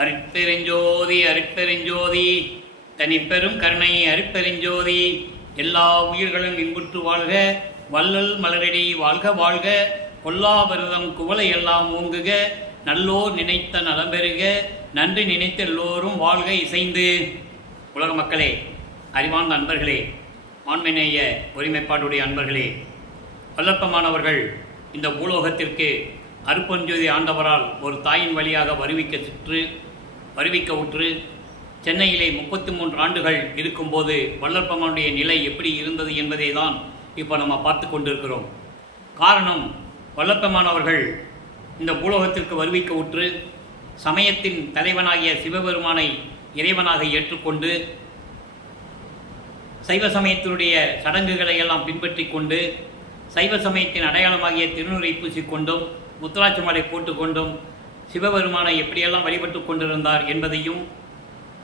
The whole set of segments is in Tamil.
அருட்பெருஞ்சோதி அருட்பெருஞ்சோதி தனிப்பெரும் கருணை அருட்பெருஞ்சோதி. எல்லா உயிர்களும் இன்புற்று வாழ்க, வள்ளல் மலரடி வாழ்க வாழ்க, கொல்லாபரதம் குவளை எல்லாம் ஓங்குக, நல்லோர் நினைத்த நலம்பெறுக, நன்றி நினைத்த எல்லோரும் வாழ்க இசைந்து. உலக மக்களே, அறிவார்ந்த அன்பர்களே, ஆண்மைநேய ஒருமைப்பாடுடைய அன்பர்களே, வல்லப்பமானவர்கள் இந்த பூலோகத்திற்கு அருட்பெருஞ்சோதி ஆண்டவரால் ஒரு தாயின் வழியாக வருவிக்க உற்று சென்னையிலே 33 ஆண்டுகள் இருக்கும்போது வல்லற்பமானுடைய நிலை எப்படி இருந்தது என்பதை தான் இப்போ நம்ம பார்த்து கொண்டிருக்கிறோம். காரணம், வல்லப்பமானவர்கள் இந்த பூலோகத்திற்கு வருவிக்க உற்று சமயத்தின் தலைவனாகிய சிவபெருமானை இறைவனாக ஏற்றுக்கொண்டு சைவ சமயத்தினுடைய சடங்குகளை எல்லாம் பின்பற்றி கொண்டு சைவ சமயத்தின் அடையாளமாகிய திருநூரை பூசிக்கொண்டும் முத்துராட்சி மாலை போட்டுக்கொண்டும் சிவபெருமானை எப்படியெல்லாம் வழிபட்டு கொண்டிருந்தார் என்பதையும்,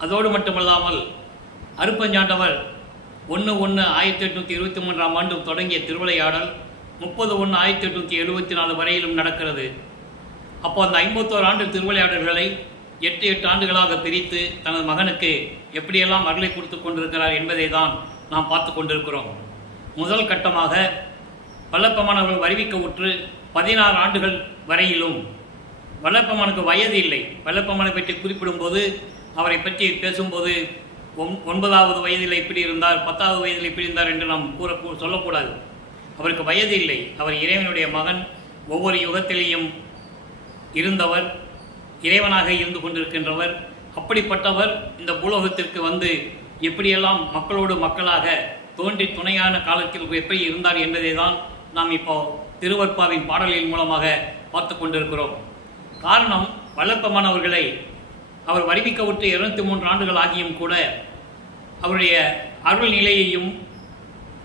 அதோடு மட்டுமல்லாமல் அருட்பஞ்சாண்டவர் 1/1/1823 ஆண்டு தொடங்கிய திருவிளையாடல் 30/1/1874 வரையிலும் நடக்கிறது. அப்போ அந்த 51 ஆண்டு திருவிளையாடல்களை 8 ஆண்டுகளாக பிரித்து தனது மகனுக்கு எப்படியெல்லாம் அருளை கொடுத்து கொண்டிருக்கிறார் என்பதை தான் நாம் பார்த்து கொண்டிருக்கிறோம். முதல் கட்டமாக வல்லப்பமானவர்கள் வருவிக்க உற்று 16 ஆண்டுகள் வரையிலும் வல்லப்பமானுக்கு வயது இல்லை. வல்லப்பமானை பற்றி குறிப்பிடும்போது, அவரை பற்றி பேசும்போது 9வது வயதில் இப்படி இருந்தார், 10வது வயதில் இப்படி இருந்தார் என்று நாம் சொல்லக்கூடாது. அவருக்கு வயது இல்லை. அவர் இறைவனுடைய மகன், ஒவ்வொரு யுகத்திலேயும் இருந்தவர், இறைவனாக இருந்து கொண்டிருக்கின்றவர். அப்படிப்பட்டவர் இந்த பூலோகத்திற்கு வந்து எப்படியெல்லாம் மக்களோடு மக்களாக தோன்றி துணையான காலத்தில் எப்படி இருந்தார் என்பதை தான் நாம் இப்போ திருவற்பாவின் பாடலின் மூலமாக பார்த்து கொண்டிருக்கிறோம். காரணம், வல்லப்பமானவர்களை அவர் வருவிக்க விட்டு 203 ஆண்டுகள் ஆகியும் கூட அவருடைய அருள் நிலையையும்,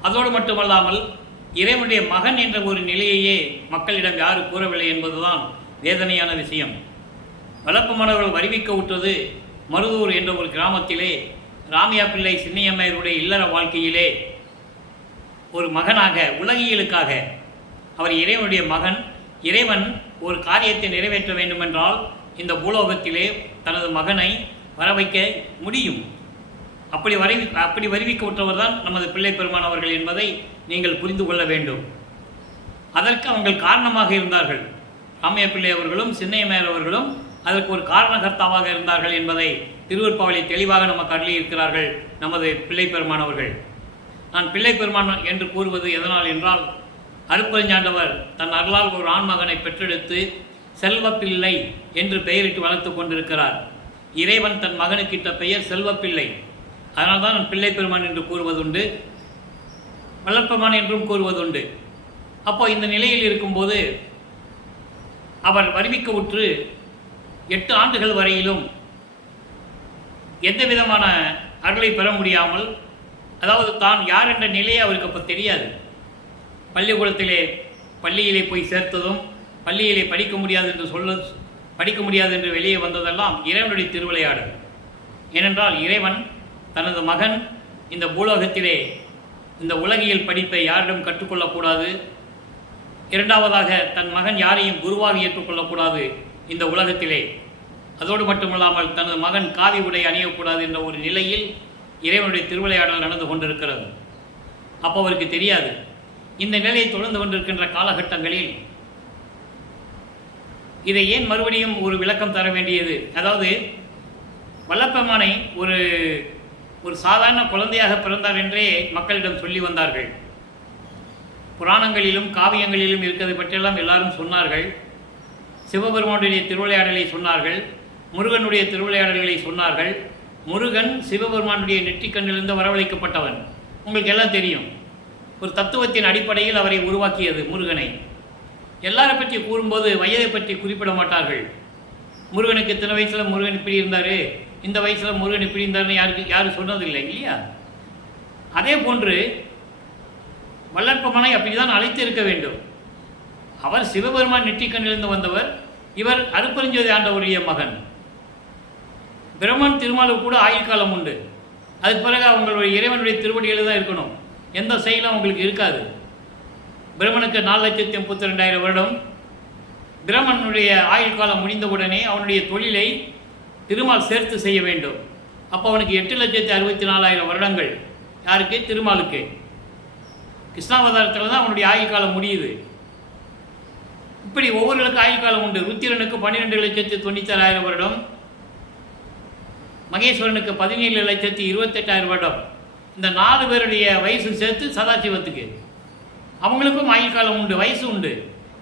அதோடு மட்டுமல்லாமல் இறைவனுடைய மகன் என்ற ஒரு நிலையையே மக்களிடம் யாரும் கூறவில்லை என்பதுதான் வேதனையான விஷயம். வல்லப்பமானவர்கள் வருவிக்க விட்டது மருதூர் என்ற ஒரு கிராமத்திலே ராமையா பிள்ளை சின்னையம்மையருடைய இல்லற வாழ்க்கையிலே ஒரு மகனாக, உலகியலுக்காக. அவர் இறைவனுடைய மகன். இறைவன் ஒரு காரியத்தை நிறைவேற்ற வேண்டுமென்றால் இந்த பூலோகத்திலே தனது மகனை வர வைக்க முடியும். அப்படி வருவிக்க விட்டவர் தான் நமது பிள்ளை பெருமான் அவர்கள் என்பதை நீங்கள் புரிந்து கொள்ள வேண்டும். அதற்கு அவங்க காரணமாக இருந்தார்கள். ராமையா பிள்ளை அவர்களும் சின்னையம்மையார் அவர்களும் அதற்கு ஒரு காரணகர்த்தாவாக இருந்தார்கள் என்பதை திருவற்பாவிலே தெளிவாக நமக்கு அருளி இருக்கிறார்கள் நமது பிள்ளை பெருமான் அவர்கள். நான் பிள்ளை பெருமான் என்று கூறுவது எதனால் என்றால், அருட்பெருஞ்சாண்டவர் தன் அருளால் ஒரு ஆண்மகனை பெற்றெடுத்து செல்வப்பிள்ளை என்று பெயரிட்டு வளர்த்து கொண்டிருக்கிறார். இறைவன் தன் மகனுக்கிட்ட பெயர் செல்வப்பிள்ளை. அதனால்தான் நான் பிள்ளை பெருமான் என்று கூறுவதுண்டு, வல்லற்பெருமான் என்றும் கூறுவதுண்டு. அப்போ இந்த நிலையில் இருக்கும்போது அவர் வருவிக்க உற்று 8 ஆண்டுகள் வரையிலும் எந்த விதமான அருளை பெற முடியாமல், அதாவது தான் யார் என்ற நிலையை அவருக்கு அப்போ தெரியாது. பள்ளியிலே போய் சேர்த்ததும், பள்ளியிலே படிக்க முடியாது என்று வெளியே வந்ததெல்லாம் இறைவனுடைய திருவிளையாடல். ஏனென்றால் இறைவன் தனது மகன் இந்த பூலோகத்திலே இந்த உலகியல் படிப்பை யாரிடம் கற்றுக்கொள்ளக்கூடாது, இரண்டாவதாக தன் மகன் யாரையும் குருவாக ஏற்றுக்கொள்ளக்கூடாது இந்த உலகத்திலே. அதோடு மட்டுமல்லாமல் தனது மகன் காவி உடை அணியக்கூடாது என்ற ஒரு நிலையில் இறைவனுடைய திருவிளையாடல் நடந்து கொண்டிருக்கிறது. அப்போ அவருக்கு தெரியாது. இந்த நிலையை தொடர்ந்து கொண்டிருக்கின்ற காலகட்டங்களில் இதை ஏன் மறுபடியும் ஒரு விளக்கம் தர வேண்டியது? அதாவது வல்லப்பெருமானை ஒரு சாதாரண குழந்தையாக பிறந்தார் என்றே மக்களிடம் சொல்லி வந்தார்கள். புராணங்களிலும் காவியங்களிலும் இருக்கிறதை பற்றியெல்லாம் எல்லாரும் சொன்னார்கள். சிவபெருமானுடைய திருவிளையாடலை சொன்னார்கள், முருகனுடைய திருவிளையாடல்களை சொன்னார்கள். முருகன் சிவபெருமானுடைய நெற்றிக்கண்ணிலிருந்து வரவழைக்கப்பட்டவன், உங்களுக்கு எல்லாம் தெரியும். ஒரு தத்துவத்தின் அடிப்படையில் அவரை உருவாக்கியது முருகனை. எல்லாரை பற்றி கூறும்போது வயதை பற்றி குறிப்பிட மாட்டார்கள். முருகனுக்கு இத்தனை வயசில் முருகன் இப்படி இருந்தார், இந்த வயசில் முருகன் இப்படி இருந்தார்னு யாரும் சொன்னதில்லை இல்லையா? அதே போன்று வல்லற்பெருமானை அப்படி தான் அழைத்து இருக்க வேண்டும். அவர் சிவபெருமான் நெற்றிக்கண்ணிலிருந்து வந்தவர். இவர் அருட்பெருஞ்சோதி ஆண்டவருடைய மகன். பிரம்மன் திருமாலுக்கு கூட ஆயுள் காலம் உண்டு. அதுக்கு பிறகு அவங்களுடைய இறைவனுடைய திருவடியில் தான் இருக்கணும். எந்த செயலும் அவங்களுக்கு இருக்காது. பிரம்மனுக்கு 4,32,000 வருடம். பிரம்மனுடைய ஆயுள் காலம் முடிந்தவுடனே அவனுடைய தொழிலை திருமால் சேர்த்து செய்ய வேண்டும். அப்போ அவனுக்கு 8,64,000 வருடங்கள். யாருக்கு? திருமாலுக்கு. கிருஷ்ணாவதாரத்தில் தான் அவனுடைய ஆயுள் காலம் முடியுது. இப்படி ஒவ்வொருவருக்கு ஆயுள் காலம் உண்டு. ருத்திரனுக்கு 12,96,000 வருடம், மகேஸ்வரனுக்கு 17,28,000 வருடம். இந்த 4 பேருடைய வயசு சேர்த்து சதாசிவத்துக்கு. அவங்களுக்கும் ஆயுள் காலம் உண்டு, வயசு உண்டு.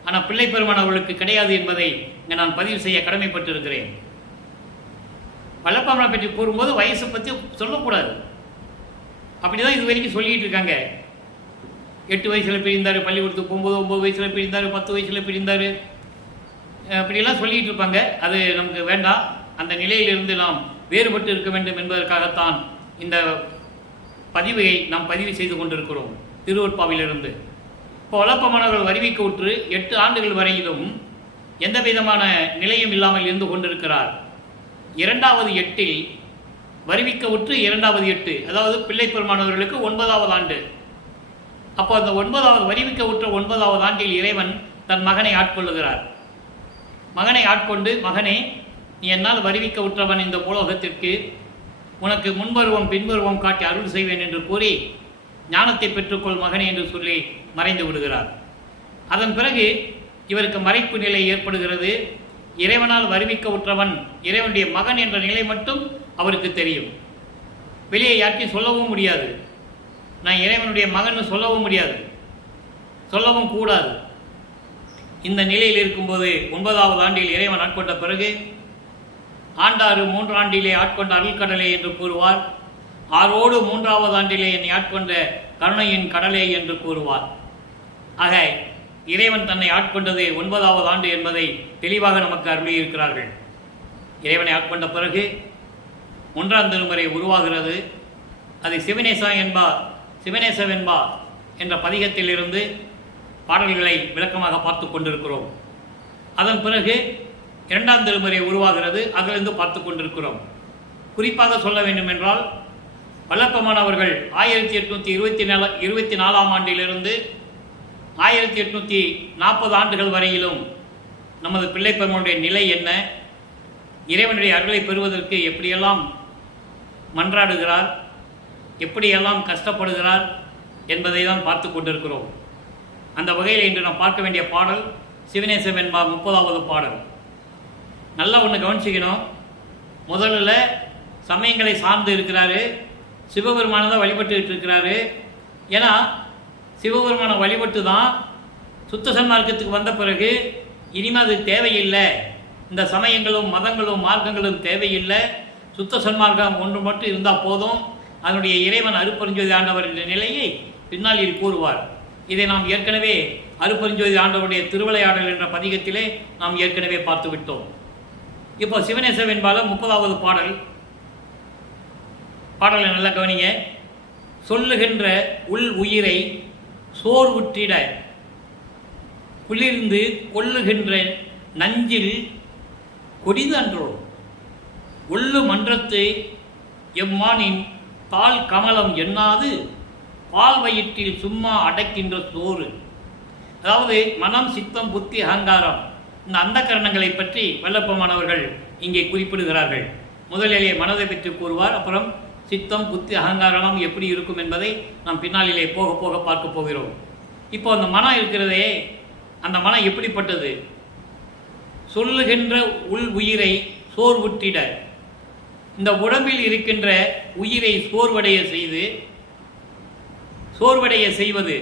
ஆனால் பிள்ளை பெருமான் அவர்களுக்கு கிடையாது என்பதை இங்கே நான் பதிவு செய்ய கடமைப்பட்டிருக்கிறேன். வல்லப்பமனை பற்றி கூறும்போது வயசை பற்றி சொல்லக்கூடாது. அப்படி தான் இது வரைக்கும் சொல்லிகிட்டு இருக்காங்க. 8 வயசில் பிரிந்தார், பள்ளிக்கூடத்துக்கு போகும்போது 9 வயசில் பிரிந்தார், 10 வயசில் பிரிந்தார், அப்படிலாம் சொல்லிகிட்டு இருப்பாங்க. அது நமக்கு வேண்டாம். அந்த நிலையிலிருந்து நாம் வேறுபட்டு இருக்க வேண்டும் என்பதற்காகத்தான் இந்த பதிவை நாம் பதிவு செய்து கொண்டிருக்கிறோம் திருவொற்பாவிலிருந்து. இப்போ வல்லப்பமானவர்கள் வருவிக்க உற்று 8 ஆண்டுகள் வரையிலும் எந்த விதமான நிலையும் இல்லாமல் இருந்து கொண்டிருக்கிறார். 2வது 8இல் வருவிக்க உற்று 2வது 8, அதாவது பிள்ளை பெருமானவர்களுக்கு 9வது ஆண்டு. அப்போ அந்த 9வது வருவிக்க உற்ற 9வது ஆண்டில் இறைவன் தன் மகனை ஆட்கொள்ளுகிறார். மகனை ஆட்கொண்டு, மகனே, நீ என்னால் வருவிக்க உற்றவன் இந்த பூலோகத்திற்கு, உனக்கு முன்பருவம் பின்பருவம் காட்டி அருள் செய்வேன் என்று கூறி ஞானத்தை பெற்றுக்கொள் மகனே என்று சொல்லி மறைந்து விடுகிறார். அதன் பிறகு இவருக்கு மறைப்பு நிலை ஏற்படுகிறது. இறைவனால் வருவிக்க உற்றவன் இறைவனுடைய மகன் என்ற நிலை மட்டும் அவருக்கு தெரியும். வெளியே யாருக்கும் சொல்லவும் முடியாது. நான் இறைவனுடைய மகன் சொல்லவும் முடியாது, சொல்லவும் கூடாது. இந்த நிலையில் இருக்கும்போது 9வது ஆண்டில் இறைவன் ஆட்கொண்ட பிறகு ஆண்டாறு 3 ஆண்டிலே ஆட்கொண்ட அருள்கடலே என்று கூறுவார். ஆரோடு 3வது ஆண்டிலே என்னை ஆட்கொண்ட கருணையின் கடலே என்று கூறுவார். ஆக இறைவன் தன்னை ஆட்கொண்டது 9வது ஆண்டு என்பதை தெளிவாக நமக்கு அருளியிருக்கிறார்கள். இறைவனை ஆட்கொண்ட பிறகு 1ஆம் திருமுறை உருவாகிறது. அது சிவனேசவென்பா என்ற பதிகத்திலிருந்து பாடல்களை விளக்கமாக பார்த்து கொண்டிருக்கிறோம். அதன் பிறகு 2ஆம் திருமுறை உருவாகிறது. அதிலிருந்து பார்த்து கொண்டிருக்கிறோம். குறிப்பாக சொல்ல வேண்டும் என்றால், வல்லப்பமான் அவர்கள் 1824ஆம் ஆண்டிலிருந்து 1840 ஆண்டுகள் வரையிலும் நமது பிள்ளை பெருமானுடைய நிலை என்ன, இறைவனுடைய அருளை பெறுவதற்கு எப்படியெல்லாம் மன்றாடுகிறார், எப்படியெல்லாம் கஷ்டப்படுகிறார் என்பதை தான் பார்த்து கொண்டிருக்கிறோம். அந்த வகையில் இன்று நாம் பார்க்க வேண்டிய பாடல் சிவனேசவென்பா 30வது பாடல். நல்லா ஒன்று கவனிச்சிக்கணும். முதல்ல சமயங்களை சார்ந்து இருக்கிறாரு, சிவபெருமானை தான் வழிபட்டுக்கிட்டு இருக்கிறாரு. ஏன்னா சிவபெருமானை வழிபட்டு தான் சுத்த சன்மார்க்கத்துக்கு வந்த பிறகு இனிமேல் அது தேவையில்லை, இந்த சமயங்களும் மதங்களும் மார்க்கங்களும் தேவையில்லை, சுத்த சன்மார்க்கம் ஒன்று மட்டும் இருந்தால் போதும், அதனுடைய இறைவன் அருப்பெருஞ்சோதி ஆண்டவர் என்ற நிலையை பின்னால் கூறுவார். இதை நாம் ஏற்கனவே அருப்பெருஞ்சோதி ஆண்டவருடைய திருவிளையாடல் என்ற பதிகத்திலே நாம் ஏற்கனவே பார்த்து விட்டோம். இப்போ சிவனேசவென்பால 30வது பாடலை நல்லா கவனிங்க. சொல்லுகின்ற உள் உயிரை சோர்வுற்றிட குளிர்ந்து கொள்ளுகின்ற நஞ்சில் கொடிதன்றோ உள்ளு மன்றத்து எம்மானின் தாழ் கமலம் எண்ணாது பால் வயிற்றில் சும்மா அடைக்கின்ற சோறு. அதாவது மனம், சித்தம், புத்தி, அகங்காரம், இந்த அந்த கரணங்களை பற்றி வல்லப்பமானவர்கள் இங்கே குறிப்பிடுகிறார்கள். முதலிலே மனதை பற்றி கூறுவார். அப்புறம் சித்தம், புத்தி, அகங்காரம் எப்படி இருக்கும் என்பதை நாம் பின்னாளிலே போக போக பார்க்க போகிறோம். இப்போ அந்த மனம் இருக்கிறதே, அந்த மனம் எப்படிப்பட்டது? சொல்லுகின்ற உள் உயிரை சோர்வுற்றிட, இந்த உடம்பில் இருக்கின்ற உயிரை சோர்வடைய செய்வது,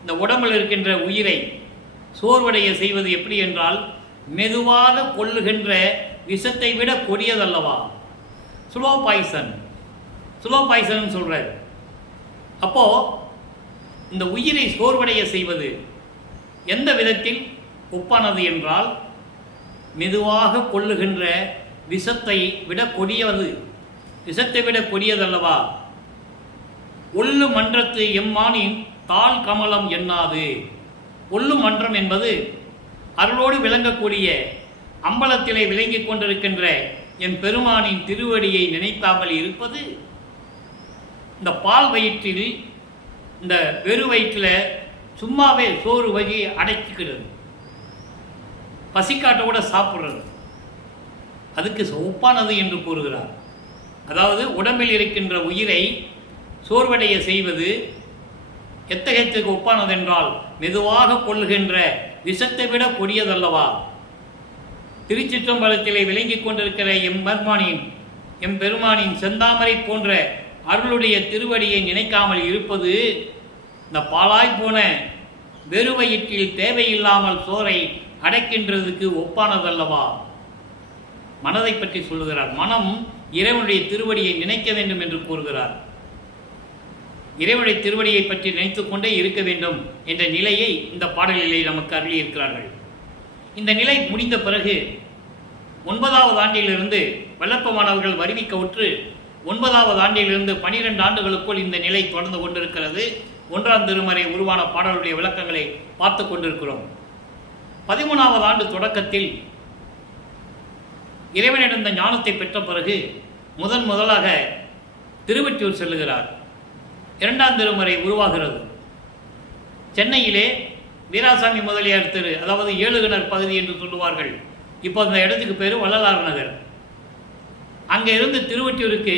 இந்த உடம்பில் இருக்கின்ற உயிரை சோர்வடைய செய்வது எப்படி என்றால், மெதுவாக கொள்ளுகின்ற விஷத்தை விட கொடியதல்லவா, ஸ்லோ பாய்சன் சொல்றார். அப்போ இந்த உயிரை சோர்வடைய செய்வது எந்த விதத்தில் ஒப்பானது என்றால், மெதுவாக கொள்ளுகின்ற விஷத்தை விட கொடியது, விஷத்தை விட கொடியதல்லவா. ஒல்லு மன்றத்து எம்மானின் தாழ் கமலம் எண்ணாது. ஒல்லு மன்றம் என்பது அருளோடு விளங்கக்கூடிய அம்பலத்திலே விளங்கிக் கொண்டிருக்கின்ற என் பெருமானின் திருவடியை நினைக்காமல் இருப்பது. இந்த பால் வயிற்றில், இந்த வெறு வயிற்றில் சும்மாவே சோறு வகி அடைச்சிக்கிறது, பசிக்காட்ட கூட சாப்பிட்றது. அதுக்கு ஒப்பானது என்று கூறுகிறார். அதாவது உடம்பில் இருக்கின்ற உயிரை சோர்வடைய செய்வது எத்தகையத்துக்கு ஒப்பானது என்றால் மெதுவாக கொள்ளுகின்ற விஷத்தை விட கொடியதல்லவா. திருச்சிற்றம்பலத்திலே விளங்கிக் கொண்டிருக்கிற எம்பெருமானின் செந்தாமரை போன்ற அருளுடைய திருவடியை நினைக்காமல் இருப்பது இந்த பாலாய் போன வெறுவயிற்றில் தேவையில்லாமல் சோரை அடைக்கின்றதுக்கு ஒப்பானதல்லவா. மனதை பற்றி சொல்லுகிறார். மனம் இறைவனுடைய திருவடியை நினைக்க வேண்டும் என்று கூறுகிறார். இறைவனுடைய திருவடியை பற்றி நினைத்துக் கொண்டே இருக்க வேண்டும் என்ற நிலையை இந்த பாடலிலே நமக்கு அருளி இருக்கிறார்கள். இந்த நிலை முடிந்த பிறகு 9வது ஆண்டிலிருந்து வல்லப்பமானவர்கள் வருவிக்க உற்று 9வது ஆண்டிலிருந்து 12 ஆண்டுகளுக்குள் இந்த நிலை தொடர்ந்து கொண்டிருக்கிறது. 1ஆம் திருமறை உருவான பாடலுடைய விளக்கங்களை பார்த்து கொண்டிருக்கிறோம். 13வது ஆண்டு தொடக்கத்தில் இறைவனிடம் ஞானத்தை பெற்ற பிறகு முதலாக திருவொற்றியூர் செல்லுகிறார். 2ஆம் திருமறை உருவாகிறது. சென்னையிலே வீராசாமி முதலியார் தெரு, அதாவது ஏழுகிணர் பகுதி என்று சொல்லுவார்கள். இப்போ அந்த இடத்துக்கு பேர் வள்ளலார் நகர். அங்கே இருந்து திருவொற்றியூருக்கு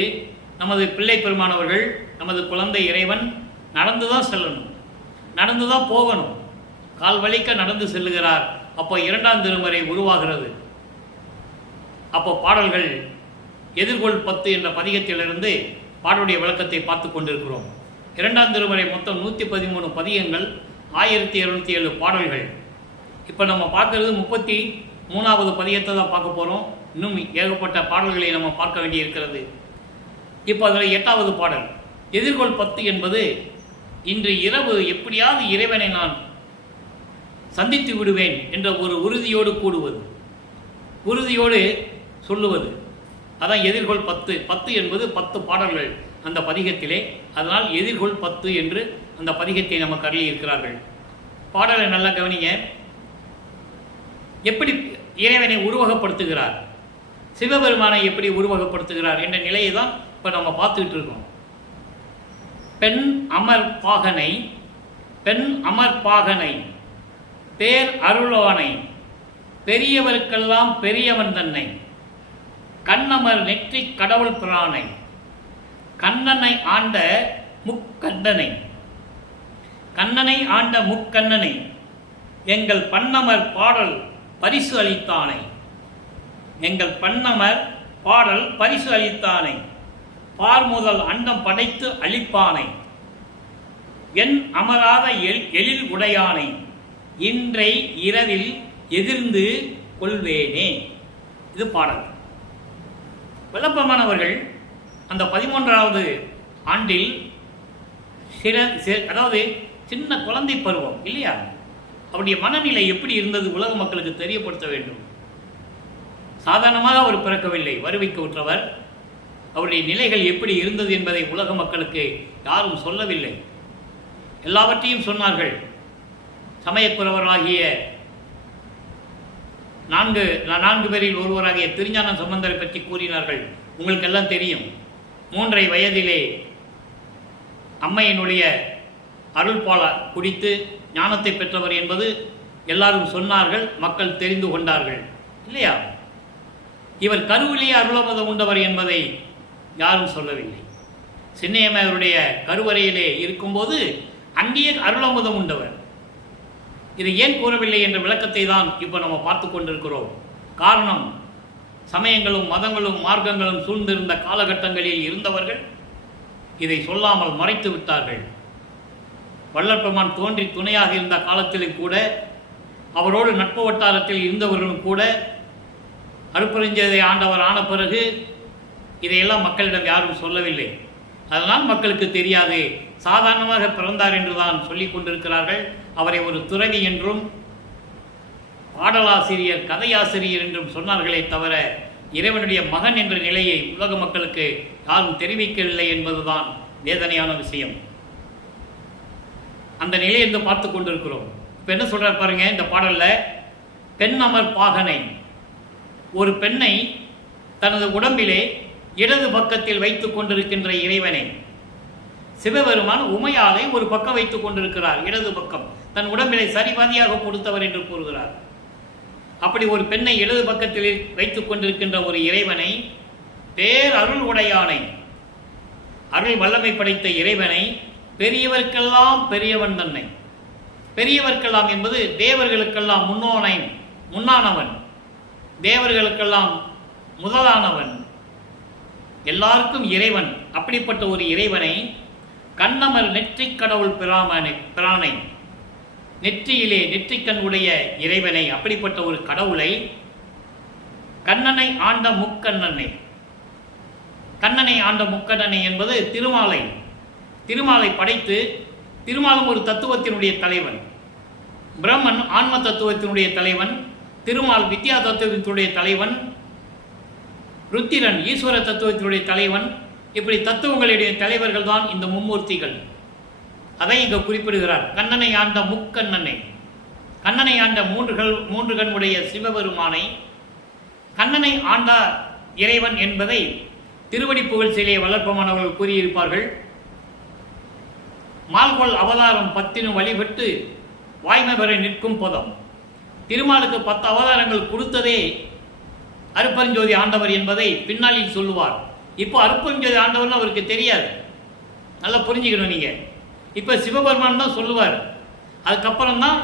நமது பிள்ளை பெருமானவர்கள், நமது குழந்தை இறைவன் நடந்து தான் செல்லணும், நடந்து தான் போகணும். கால் வலிக்க நடந்து செல்லுகிறார். அப்போ 2ஆம் திருமறை உருவாகிறது. அப்போ பாடல்கள் எதிர்கொள் 10 என்ற பதிகத்திலிருந்து பாடலுடைய விளக்கத்தை பார்த்து கொண்டிருக்கிறோம். 2ஆம் திருமறை மொத்தம் 113 பதிகங்கள், 1207 பாடல்கள். இப்போ நம்ம பார்க்கறது 33வது பதிகத்தை தான் பார்க்க போகிறோம். இன்னும் ஏகப்பட்ட பாடல்களை நம்ம பார்க்க வேண்டியிருக்கிறது. இப்போ அதில் 8வது பாடல் எதிர்கொள் 10 என்பது இன்று இரவு எப்படியாவது இறைவனை நான் சந்தித்து விடுவேன் என்ற ஒரு உறுதியோடு கூடுவது, உறுதியோடு சொல்லுவது. அதான் எதிர்கொள் 10. 10 என்பது 10 பாடல்கள் அந்த பதிகத்திலே. அதனால் எதிர்கொள் 10 என்று அந்த பதிகத்தை நமக்கு அருளி இருக்கிறார்கள். பாடலை நல்லா கவனிங்க. எப்படி இறைவனை உருவகப்படுத்துகிறார், சிவபெருமானை எப்படி உருவகப்படுத்துகிறார் என்ற நிலையை தான் இப்போ நம்ம பார்த்துக்கிட்டு இருக்கோம். பெண் அமர்பாகனை, பெண் அமர்பாகனை, பேர் அருளோனை, பெரியவருக்கெல்லாம் பெரியவன் தன்னை, கண்ணமர் நெற்றி கடவுள் பிரானை, கண்ணனை ஆண்ட முக்கண்ணனை, கண்ணனை ஆண்ட முக்கண்ணனை, எங்கள் பண்ணமர் பாடல் பரிசு அளித்தானை, எங்கள் பண்ணமர் பாடல் பரிசு அளித்தானை, பார்முதல் அண்டம் படைத்து அளிப்பானை, என் அமராத எழில் உடையானை, இன்றை இரவில் எதிர்ந்து கொள்வேனே. இது பாடல். வல்லப்பமானவர்கள் அந்த 13வது ஆண்டில் அதாவது சின்ன குழந்தை பருவம் இல்லையா, அவருடைய மனநிலை எப்படி இருந்தது உலக மக்களுக்கு தெரியப்படுத்த வேண்டும். சாதாரணமாக அவர் பிறக்கவில்லை, வருவிக்க உற்றவர். அவருடைய நிலைகள் எப்படி இருந்தது என்பதை உலக மக்களுக்கு யாரும் சொல்லவில்லை. எல்லாவற்றையும் சொன்னார்கள். சமயக்குறவராகிய 4 பேரில் ஒருவராகிய திருஞான சம்பந்தரை பற்றி கூறினார்கள். உங்களுக்கு எல்லாம் தெரியும். 3 வயதிலே அம்மையினுடைய அருள்பால குடித்து ஞானத்தை பெற்றவர் என்பது எல்லாரும் சொன்னார்கள், மக்கள் தெரிந்து கொண்டார்கள் இல்லையா. இவர் கருவிலேயே அருளமுதம் உண்டவர் என்பதை யாரும் சொல்லவில்லை. சின்னையம்மையருடைய கருவறையிலே இருக்கும்போது அங்கேயே அருளமுதம் உண்டவர். இதை ஏன் கூறவில்லை என்ற விளக்கத்தை தான் இப்போ நம்ம பார்த்து கொண்டிருக்கிறோம். காரணம், சமயங்களும் மதங்களும் மார்க்கங்களும் சூழ்ந்திருந்த காலகட்டங்களில் இருந்தவர்கள் இதை சொல்லாமல் மறைத்து விட்டார்கள். வள்ளற்பெருமான் தோன்றி துணையாக இருந்த காலத்திலும் கூட, அவரோடு நட்பு வட்டாரத்தில் இருந்தவர்களும் கூட, அருட்பெருஞ்சோதி ஆண்டவர் ஆன பிறகு இதையெல்லாம் மக்களிடம் யாரும் சொல்லவில்லை. அதனால் மக்களுக்கு தெரியாது. சாதாரணமாக பிறந்தார் என்றுதான் சொல்லிக் கொண்டிருக்கிறார்கள். அவரை ஒரு துறவி என்றும் பாடலாசிரியர், கதையாசிரியர் என்றும் சொன்னார்களே தவிர இறைவனுடைய மகன் என்ற நிலையை உலக மக்களுக்கு யாரும் தெரிவிக்கவில்லை என்பதுதான் வேதனையான விஷயம். அந்த நிலையை இருந்து பார்த்து கொண்டிருக்கிறோம். இப்போ என்ன சொல்றார் பாருங்க இந்த பாடல்ல, பெண் அமர் பாகனை, ஒரு பெண்ணை தனது உடம்பிலே இடது பக்கத்தில் வைத்துக் கொண்டிருக்கின்ற இறைவனை சிவபெருமான் உமையாலை ஒரு பக்கம் வைத்துக் கொண்டிருக்கிறார். இடது பக்கம் தன் உடம்பிலே சரிபாதியாக கொடுத்தவர் என்று கூறுகிறார். அப்படி ஒரு பெண்ணை இடது பக்கத்தில் வைத்துக் கொண்டிருக்கின்ற ஒரு இறைவனை, பேரருள் உடையானை, அருள் வல்லமை படைத்த இறைவனை, பெரியவர்க்கெல்லாம் பெரியவன் தன்னை, பெரியவர்க்கெல்லாம் என்பது தேவர்களுக்கெல்லாம் முன்னானவன், தேவர்களுக்கெல்லாம் முதலானவன், எல்லாருக்கும் இறைவன். அப்படிப்பட்ட ஒரு இறைவனை, கண்ணமர் நெற்றிக் கடவுள் பிரானை, நெற்றியிலே நெற்றிக்கண் உடைய இறைவனை, அப்படிப்பட்ட ஒரு கடவுளை, கண்ணனை ஆண்ட முக்கண்ணனை, கண்ணனை ஆண்ட முக்கண்ணனை என்பது திருமாலை படைத்து, திருமாலும் ஒரு தத்துவத்தினுடைய தலைவன், பிரம்மன் ஆன்ம தத்துவத்தினுடைய தலைவன், திருமால் வித்யா தத்துவத்தினுடைய தலைவன், ருத்திரன் ஈஸ்வர தத்துவத்தினுடைய தலைவன். இப்படி தத்துவங்களுடைய தலைவர்கள் தான் இந்த மும்மூர்த்திகள். அதை இங்கு குறிப்பிடுகிறார். கண்ணனை ஆண்ட முக்கண்ணனை, கண்ணனை ஆண்ட மூன்று கண் உடைய சிவபெருமானை, கண்ணனை ஆண்ட இறைவன் என்பதை திருவடி புகழ்ச்சியிலே வளர்ப்பமானவர்கள் கூறியிருப்பார்கள். மால்கொள் அவதாரம் 10 வழிபட்டு வாய்மை பெற நிற்கும் பதம். திருமாலுக்கு 10 அவதாரங்கள் கொடுத்ததே அருப்பெருஞ்சோதி ஆண்டவர் என்பதை பின்னாளில் சொல்லுவார். இப்போ அருப்பெருஞ்சோதி ஆண்டவர்னு அவருக்கு தெரியாது. நல்லா புரிஞ்சுக்கணும் நீங்கள். இப்போ சிவபெருமான் தான் சொல்லுவார், அதுக்கப்புறம் தான்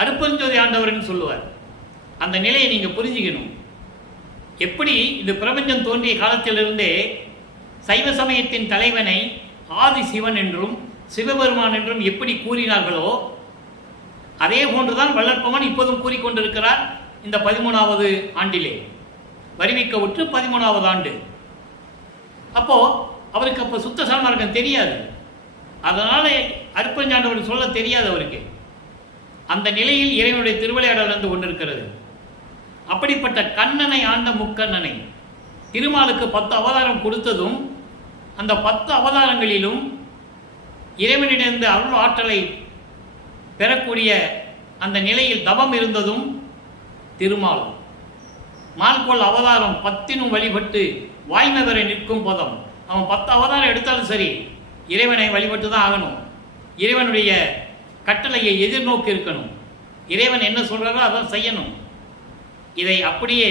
அருப்பெருஞ்சோதி ஆண்டவர்னு சொல்லுவார். அந்த நிலையை நீங்கள் புரிஞ்சுக்கணும். எப்படி இந்த பிரபஞ்சம் தோன்றிய காலத்திலிருந்தே சைவ சமயத்தின் தலைவனை ஆதி சிவன் என்றும் சிவபெருமான் என்றும் எப்படி கூறினார்களோ, அதே போன்றுதான் வள்ளற்பவன் இப்போதும் கூறிக்கொண்டிருக்கிறார். இந்த 13வது ஆண்டிலே வருவிக்க உற்று 13வது ஆண்டு. அப்போ அவருக்கு அப்போ சுத்த சன்மார்க்கம் தெரியாது. அதனால அருப்பெருஞ்சாண்டவர் சொல்ல தெரியாது அவருக்கு. அந்த நிலையில் இறைவனுடைய திருவிளையாடல் வந்து கொண்டிருக்கிறது. அப்படிப்பட்ட கண்ணனை ஆண்ட முக்கண்ணனை, திருமாலுக்கு 10 அவதாரம் கொடுத்ததும், அந்த 10 அவதாரங்களிலும் இறைவனிடந்து அருள் ஆற்றலை பெறக்கூடிய அந்த நிலையில் தவம் இருந்ததும் திருமால். மால்கொள் அவதாரம் 10 வழிபட்டு வாய்மை பெற நிற்கும் பதம். அவன் 10 அவதாரம் எடுத்தாலும் சரி, இறைவனை வழிபட்டு தான் ஆகணும். இறைவனுடைய கட்டளையை எதிர்நோக்கி இருக்கணும். இறைவன் என்ன சொல்கிறாரோ அதான் செய்யணும். இதை அப்படியே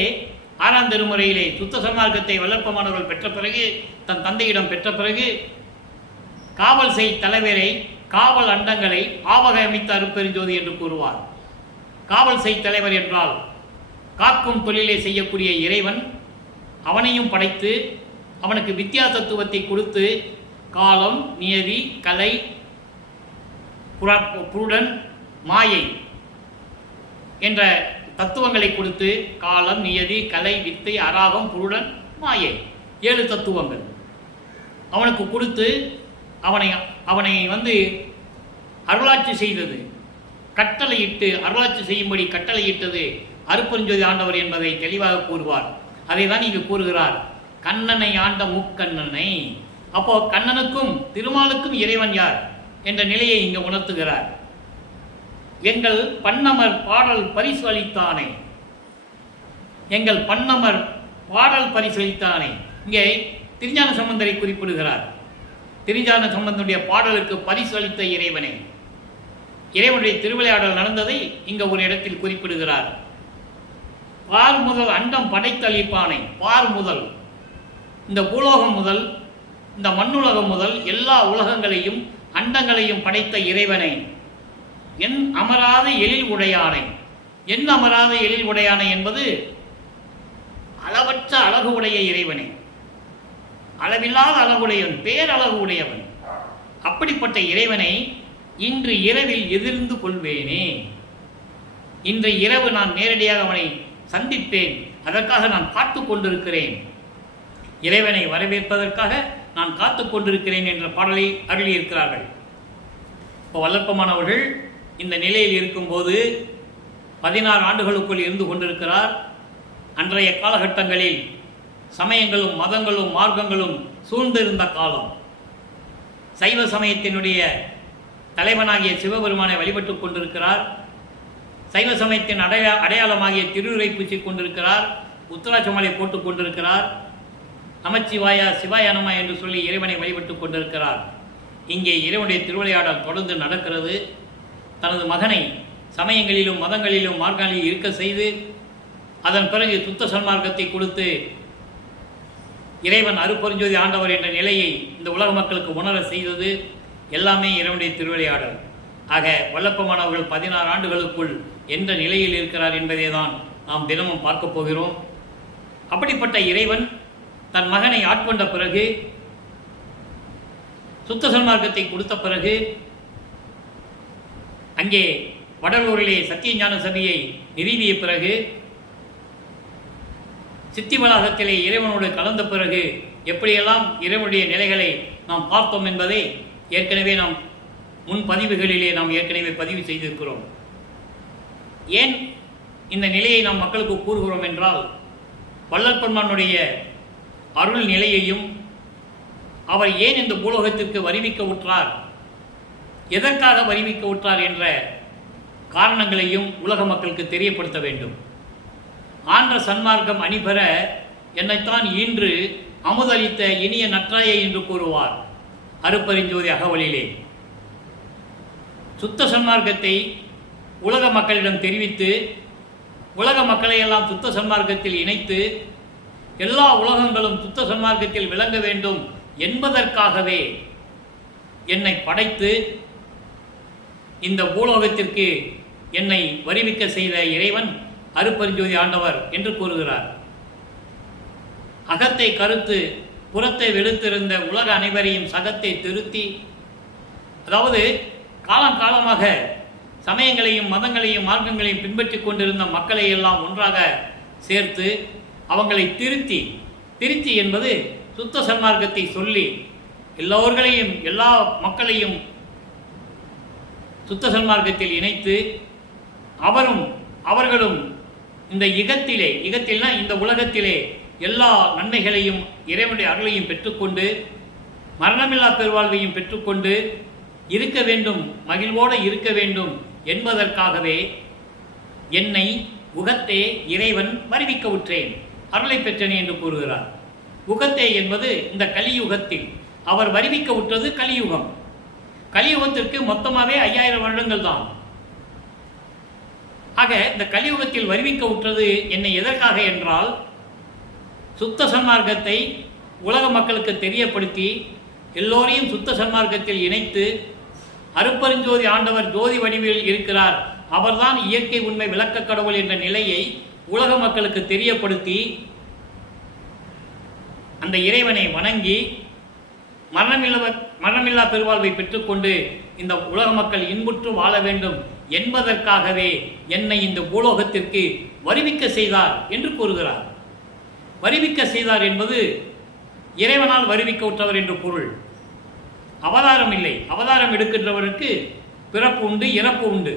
6ஆம் திருமுறையிலே சுத்த சன்மார்க்கத்தை வளர்ப்பமானவர்கள் பெற்ற பிறகு, தன் தந்தையிடம் பெற்ற பிறகு, காவல் செய் தலைவரை காவல் அண்டங்களை ஆவகை அமைத்த அருப்பெருஞ்சோதி என்று கூறுவார். காவல் செய் தலைவர் என்றால் காக்கும் தொழிலை செய்யக்கூடிய இறைவன். அவனையும் படைத்து அவனுக்கு வித்யா தத்துவத்தை கொடுத்து, காலம், நியதி, கலை, புருடன், மாயை என்ற தத்துவங்களை கொடுத்து, காலம், நியதி, கலை, வித்தை, அராகம், புருடன், மாயை 7 தத்துவங்கள் அவனுக்கு கொடுத்து அவனை வந்து அருளாட்சி செய்தது, கட்டளையிட்டு அருளாட்சி செய்யும்படி கட்டளையிட்டது அருப்பெருஞ்சோதி ஆண்டவர் என்பதை தெளிவாக கூறுவார். அதை தான் இங்கு கூறுகிறார், கண்ணனை ஆண்ட முக்கண்ணனை. அப்போ கண்ணனுக்கும் திருமாலுக்கும் இறைவன் யார் என்ற நிலையை இங்கு உணர்த்துகிறார். எங்கள் பன்னமர் பாடல் பரிசு அளித்தானே, எங்கள் பன்னமர் பாடல் பரிசு அளித்தானே. இங்கே திருஞான சம்பந்தரை குறிப்பிடுகிறார். திருஞான சம்பந்தனுடைய பாடலுக்கு பரிசு அளித்த இறைவனை, இறைவனுடைய திருவிளையாடல் நடந்ததை இங்க ஒரு இடத்தில் குறிப்பிடுகிறார். பார் முதல் அண்டம் படைத்தளிப்பானை, பார் முதல் இந்த பூலோகம் முதல் இந்த மண்ணுலகம் முதல் எல்லா உலகங்களையும் அண்டங்களையும் படைத்த இறைவனை, என் அமராத எழில் உடையானை. என் அமராத எழில் உடையானை என்பது அளவற்ற அழகு உடைய இறைவனை, அளவில்லாத அழகுடையவன், பேரழகு உடையவன். அப்படிப்பட்ட இறைவனை இன்று இரவில் எதிர்ந்து கொள்வேனே. இன்று இரவு நான் நேரடியாக அவனை சந்திப்பேன். அதற்காக நான் காத்து கொண்டிருக்கிறேன். இறைவனை வரவேற்பதற்காக நான் காத்து கொண்டிருக்கிறேன் என்ற பாடலை அருளியிருக்கிறார்கள். இப்போ வல்லற்பமானவர்கள் இந்த நிலையில் இருக்கும்போது 16 ஆண்டுகளுக்குள் இருந்து கொண்டிருக்கிறார். அன்றைய காலகட்டங்களில் சமயங்களும் மதங்களும் மார்க்கங்களும் சூழ்ந்திருந்த காலம். சைவ சமயத்தினுடைய தலைவனாகிய சிவபெருமானை வழிபட்டு கொண்டிருக்கிறார். சைவ சமயத்தின் அடையாளமாகிய திருவுரை பூச்சிக் கொண்டிருக்கிறார். உத்தராட்சமலை போட்டுக் கொண்டிருக்கிறார். நமச்சிவாயா சிவாயானமா என்று சொல்லி இறைவனை வழிபட்டு கொண்டிருக்கிறார். இங்கே இறைவனுடைய திருவிளையாடல் தொடர்ந்து நடக்கிறது. தனது மகனை சமயங்களிலும் மதங்களிலும் மார்க்கங்களில் இருக்க செய்து அதன் பிறகு சுத்த சன்மார்க்கத்தை கொடுத்து இறைவன் அருட்பெருஞ்சோதி ஆண்டவர் என்ற நிலையை இந்த உலக மக்களுக்கு உணர செய்தது எல்லாமே இறைவனுடைய திருவிளையாடல். ஆக வல்லப்பமானவர்கள் 16 ஆண்டுகளுக்குள் எந்த நிலையில் இருக்கிறார் என்பதை தான் நாம் தினமும் பார்க்க போகிறோம். அப்படிப்பட்ட இறைவன் தன் மகனை ஆட்கொண்ட பிறகு, சுத்த சன்மார்க்கத்தை கொடுத்த பிறகு, அங்கே வடலூரிலே சத்தியஞான சபையை நிறுவிய பிறகு, சித்தி வளாகத்திலே இறைவனோடு கலந்த பிறகு எப்படியெல்லாம் இறைவனுடைய நிலைகளை நாம் பார்த்தோம் என்பதை ஏற்கனவே நாம் முன்பதிவுகளிலே நாம் ஏற்கனவே பதிவு செய்திருக்கிறோம். ஏன் இந்த நிலையை நாம் மக்களுக்கு கூறுகிறோம் என்றால், வள்ளல் பெருமானுடைய அருள் நிலையையும் அவர் ஏன் இந்த பூலோகத்திற்கு வருவிக்க உற்றார், எதற்காக வருவிக்க உற்றார் என்ற காரணங்களையும் உலக மக்களுக்கு தெரியப்படுத்த வேண்டும். ஆன்ற சன்மார்க்கம் அணிபெற என்னைத்தான் ஈன்று அமுதளித்த இனிய நற்றாயை என்று கூறுவார் அருட்பெருஞ்சோதி அகவலிலே. சுத்த சன்மார்க்கத்தை உலக மக்களிடம் தெரிவித்து, உலக மக்களையெல்லாம் சுத்த சன்மார்க்கத்தில் இணைத்து, எல்லா உலகங்களும் சுத்த சன்மார்க்கத்தில் விளங்க வேண்டும் என்பதற்காகவே என்னை படைத்து இந்த பூலோகத்திற்கு என்னை வருவிக்க செய்த இறைவன் அருட்பெருஞ்சோதி ஆண்டவர் என்று கூறுகிறார். அகத்தை கருத்து புறத்தை வெளுத்திருந்த உலக அனைவரையும் சகத்தை திருத்தி, அதாவது காலங்காலமாக சமயங்களையும் மதங்களையும் மார்க்கங்களையும் பின்பற்றி கொண்டிருந்த மக்களை எல்லாம் ஒன்றாக சேர்த்து அவங்களை திருத்தி என்பது சுத்த சன்மார்க்கத்தை சொல்லி எல்லோர்களையும் எல்லா மக்களையும் சுத்த சன்மார்க்கத்தில் இணைத்து அவர்களும் இந்த இகத்தில்னா இந்த உலகத்திலே எல்லா நன்மைகளையும் இறைவனுடைய அருளையும் பெற்றுக்கொண்டு மரணமில்லா பெருவாழ்வையும் பெற்றுக்கொண்டு இருக்க வேண்டும், மகிழ்வோடு இருக்க வேண்டும் என்பதற்காகவே என்னை உகத்தே இறைவன் வருவிக்க உற்றேன், அருளை பெற்றேன் என்று கூறுகிறார். உகத்தே என்பது இந்த கலியுகத்தில் அவர் வருவிக்க உற்றது கலியுகம். கலியுகத்திற்கு மொத்தமாகவே 5000 வருடங்கள் தான். ஆக இந்த கலியுகத்தில் வருவிக்க உற்றது என்னை எதற்காக என்றால், சுத்த சன்மார்க்கத்தை உலக மக்களுக்கு தெரியப்படுத்தி எல்லோரையும் சுத்த சன்மார்க்கத்தில் இணைத்து, அருட்பெருஞ்சோதி ஆண்டவர் ஜோதி வடிவில் இருக்கிறார், அவர்தான் இயற்கை உண்மை விளக்க கடவுள் என்ற நிலையை உலக மக்களுக்கு தெரியப்படுத்தி அந்த இறைவனை வணங்கி மரணமில்லா பெருவாழ்வை பெற்றுக்கொண்டு இந்த உலக மக்கள் இன்புற்று வாழ வேண்டும் என்பதற்காகவே என்னை இந்த பூலோகத்திற்கு வருவிக்க செய்தார் என்று கூறுகிறார். வருவிக்க செய்தார் என்பது இறைவனால் வருவிக்க உற்றவர் என்று பொருள். அவதாரம் இல்லை. அவதாரம் எடுக்கின்றவருக்கு பிறப்பு உண்டு, இறப்பு உண்டு.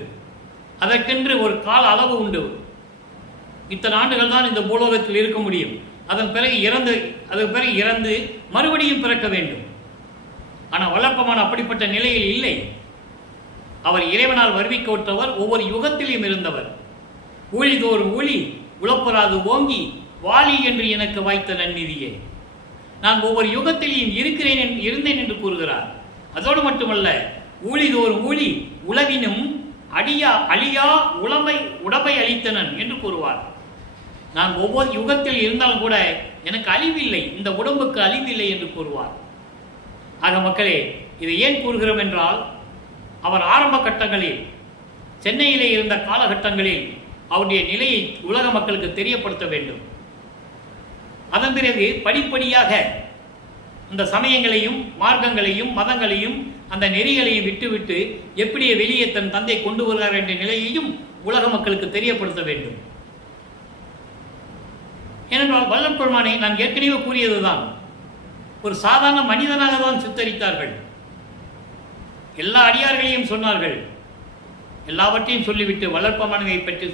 அதற்கென்று ஒரு கால அளவு உண்டு. இத்தனை ஆண்டுகள் தான் இந்த பூலோகத்தில் இருக்க முடியும். அதன் பிறகு இறந்து மறுபடியும் பிறக்க வேண்டும். ஆனால் வல்லப்பமான அப்படிப்பட்ட நிலையில் இல்லை. அவர் இறைவனால் வருவிக்க உற்றவர், ஒவ்வொரு யுகத்திலும் இருந்தவர். ஊழிதோறும் ஊழி உழப்பராது ஓங்கி வாலி என்று எனக்கு வாய்த்த நன்னிதியே, நான் ஒவ்வொரு யுகத்திலையும் இருந்தேன் என்று கூறுகிறார். அதோடு மட்டுமல்ல, ஊழிதோறும் ஊழி உளவினும் அழியா உடம்பை அளித்தனன் என்று கூறுவார். நான் ஒவ்வொரு யுகத்தில் இருந்தாலும் கூட எனக்கு அழிவில்லை, இந்த உடம்புக்கு அழிவில்லை என்று கூறுவார். ஆக மக்களே, இதை ஏன் கூறுகிறோம் என்றால், அவர் ஆரம்ப கட்டங்களில் சென்னையிலே இருந்த காலகட்டங்களில் அவருடைய நிலையை உலக மக்களுக்கு தெரியப்படுத்த வேண்டும். அதன் பிறகு படிப்படியாக இந்த சமயங்களையும் மார்க்கங்களையும் மதங்களையும் அந்த நெறிகளையும் விட்டுவிட்டு எப்படியே வெளியே தன் தந்தை கொண்டு வருகிறார் என்ற நிலையையும் உலக மக்களுக்கு தெரியப்படுத்த வேண்டும். ஏனென்றால் வள்ளல் பெருமானை நான் ஏற்கனவே கூறியதுதான், ஒரு சாதாரண மனிதனாக தான் சித்தரித்தார்கள். எல்லா அடியார்களையும் சொன்னார்கள், எல்லாவற்றையும் சொல்லிவிட்டு வள்ளல் பெருமானை பற்றி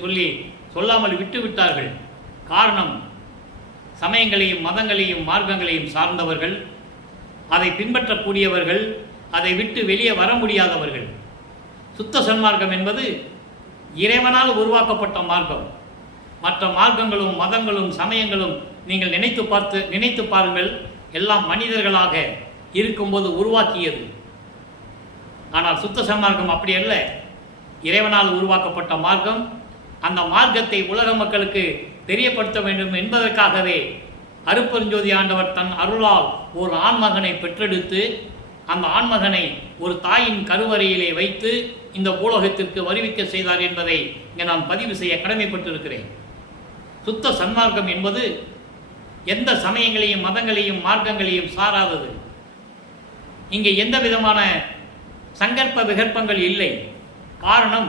சொல்லாமல் விட்டு விட்டார்கள். காரணம், சமயங்களையும் மதங்களையும் மார்க்கங்களையும் சார்ந்தவர்கள், அதை பின்பற்றக்கூடியவர்கள், அதை விட்டு வெளியே வர முடியாதவர்கள். சுத்த சன்மார்க்கம் என்பது இறைவனால் உருவாக்கப்பட்ட மார்க்கம். மற்ற மார்க்கங்களும் மதங்களும் சமயங்களும் நீங்கள் நினைத்து பாருங்கள், எல்லாம் மனிதர்களாக இருக்கும்போது உருவாக்கியது. ஆனால் சுத்த சன்மார்க்கம் அப்படி அல்ல, இறைவனால் உருவாக்கப்பட்ட மார்க்கம். அந்த மார்க்கத்தை உலக மக்களுக்கு தெரியப்படுத்த வேண்டும் என்பதற்காகவே அருட்பெருஞ்சோதி ஆண்டவர் தன் அருளால் ஒரு ஆண்மகனை பெற்றெடுத்து அந்த ஆண்மகனை ஒரு தாயின் கருவறையிலே வைத்து இந்த பூலோகத்திற்கு வருவிக்க செய்தார் என்பதை இங்கே நான் பதிவு செய்ய கடமைப்பட்டிருக்கிறேன். சுத்த சன்மார்க்கம் என்பது எந்த சமயங்களையும் மதங்களையும் மார்க்கங்களையும் சாராதது. இங்கே எந்த விதமான சங்கற்ப விகற்பங்கள் இல்லை. காரணம்,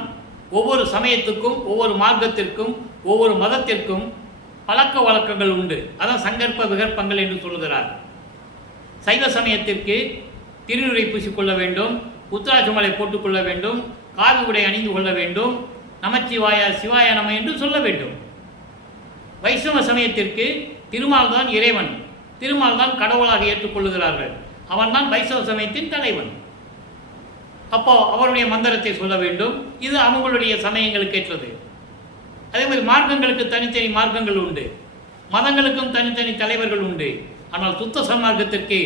ஒவ்வொரு சமயத்துக்கும் ஒவ்வொரு மார்க்கத்திற்கும் ஒவ்வொரு மதத்திற்கும் பழக்க வழக்கங்கள் உண்டு. அதான் சங்கற்ப விகற்பங்கள் என்று சொல்கிறார். சைவ சமயத்திற்கு திருநுரை பூசிக்கொள்ள வேண்டும், உத்ராஜமலை போட்டுக்கொள்ள வேண்டும், காவி உடை அணிந்து கொள்ள வேண்டும், நமச்சிவாய சிவாய நம என்று சொல்ல வேண்டும். வைஷ்ணவ சமயத்திற்கு திருமால் தான் இறைவன், திருமால் தான் கடவுளாக ஏற்றுக்கொள்ளுகிறார்கள். அவன் தான் வைஷ்ணவ சமயத்தின் தலைவன். அப்போ அவருடைய மந்திரத்தை சொல்ல வேண்டும். இது அவங்களுடைய சமயங்களுக்கு ஏற்றது. அதே மாதிரி மார்க்கங்களுக்கு தனித்தனி மார்க்கங்கள் உண்டு, மதங்களுக்கும் தனித்தனி தலைவர்கள் உண்டு. ஆனால் சுத்த சன்மார்க்கத்திற்கு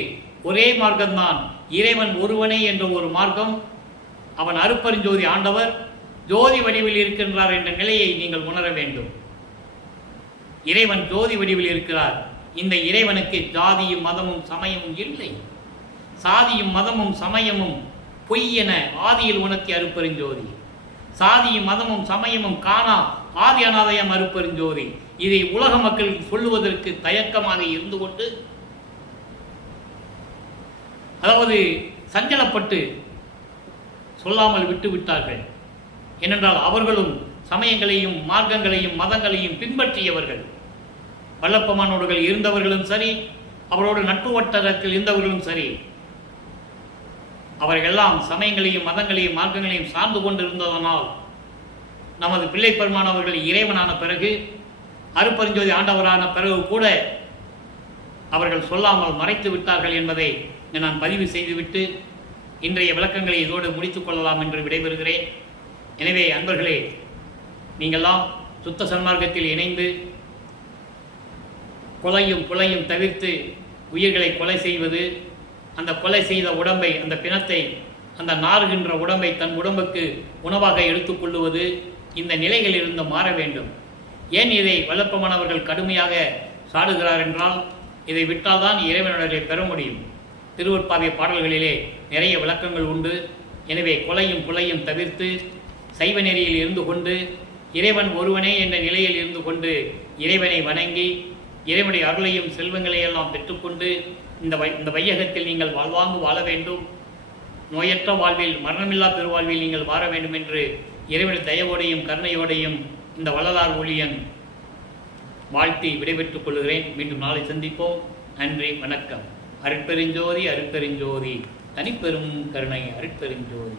ஒரே மார்க்கம்தான், இறைவன் ஒருவனே என்ற ஒரு மார்க்கம். அவன் அருட்பெருஞ்சோதி ஆண்டவர் ஜோதி வடிவில் இருக்கின்றார் என்ற நிலையை நீங்கள் உணர வேண்டும். இறைவன் ஜோதி வடிவில் இருக்கிறார். இந்த இறைவனுக்கு ஜாதியும் மதமும் சமயமும் இல்லை. சாதியும் மதமும் சமயமும் பொய் என ஆதியில் உணர்த்திய அருட்பெருஞ்சோதி. சாதியும் மதமும் சமயமும் காணா ஆதி அநாதயம் அருட்பெருஞ்சோதி. இதை உலக மக்களுக்கு சொல்லுவதற்கு தயக்கமாக இருந்து கொண்டு, அதாவது சஞ்சலப்பட்டு சொல்லாமல் விட்டுவிட்டார்கள். ஏனென்றால் அவர்களும் சமயங்களையும் மார்க்கங்களையும் மதங்களையும் பின்பற்றியவர்கள். வல்லப்பமானோர்கள் இருந்தவர்களும் சரி, அவரோடு நட்பு வட்டாரத்தில் இருந்தவர்களும் சரி, அவர்களெல்லாம் சமயங்களையும் மதங்களையும் மார்க்கங்களையும் சார்ந்து கொண்டிருந்ததனால் நமது பிள்ளை பெருமானவர்கள் இறைவனான பிறகு, அருட்பெருஞ்சோதி ஆண்டவரான பிறகு கூட அவர்கள் சொல்லாமல் மறைத்து விட்டார்கள் என்பதை நான் பதிவு செய்துவிட்டு இன்றைய விளக்கங்களை இதோடு முடித்துக் கொள்ளலாம் என்று விடைபெறுகிறேன். எனவே அன்பர்களே, நீங்கள்லாம் சுத்த சன்மார்க்கத்தில் இணைந்து கொலையும் கொலையும் தவிர்த்து உயிர்களை கொலை செய்வது, அந்த கொலை செய்த உடம்பை, அந்த பிணத்தை, அந்த நாறுகின்ற உடம்பை தன் உடம்புக்கு உணவாக எடுத்துக்கொள்ளுவது, இந்த நிலைகளிலிருந்து மாற வேண்டும். ஏன் இதை வல்லப்பமானவர்கள் கடுமையாக சாடுகிறார் என்றால், இதை விட்டால்தான் இறைவனுடைய பெற முடியும். திருவருட்பாவை பாடல்களிலே நிறைய விளக்கங்கள் உண்டு. எனவே கொலையும் கொலையும் தவிர்த்து சைவ நெறியில் இருந்து கொண்டு, இறைவன் ஒருவனே என்ற நிலையில் இருந்து கொண்டு இறைவனை வணங்கி இறைவனுடைய அருளையும் செல்வங்களையெல்லாம் பெற்றுக்கொண்டு இந்த வையகத்தில் நீங்கள் வாழ்வாங்கு வாழ வேண்டும். நோயற்ற வாழ்வில், மரணமில்லா பெருவாழ்வில் நீங்கள் வாழ வேண்டும் என்று இறைவனுடைய தயவோடையும் கருணையோடையும் இந்த வள்ளலார் ஊழியன் வாழ்த்தி விடைபெற்றுக் கொள்கிறேன். மீண்டும் நாளை சந்திப்போம். நன்றி, வணக்கம். அருட்பெருஞ்சோதி அருட்பெருஞ்சோதி, தனிப்பெரும் கருணை அருட்பெருஞ்சோதி.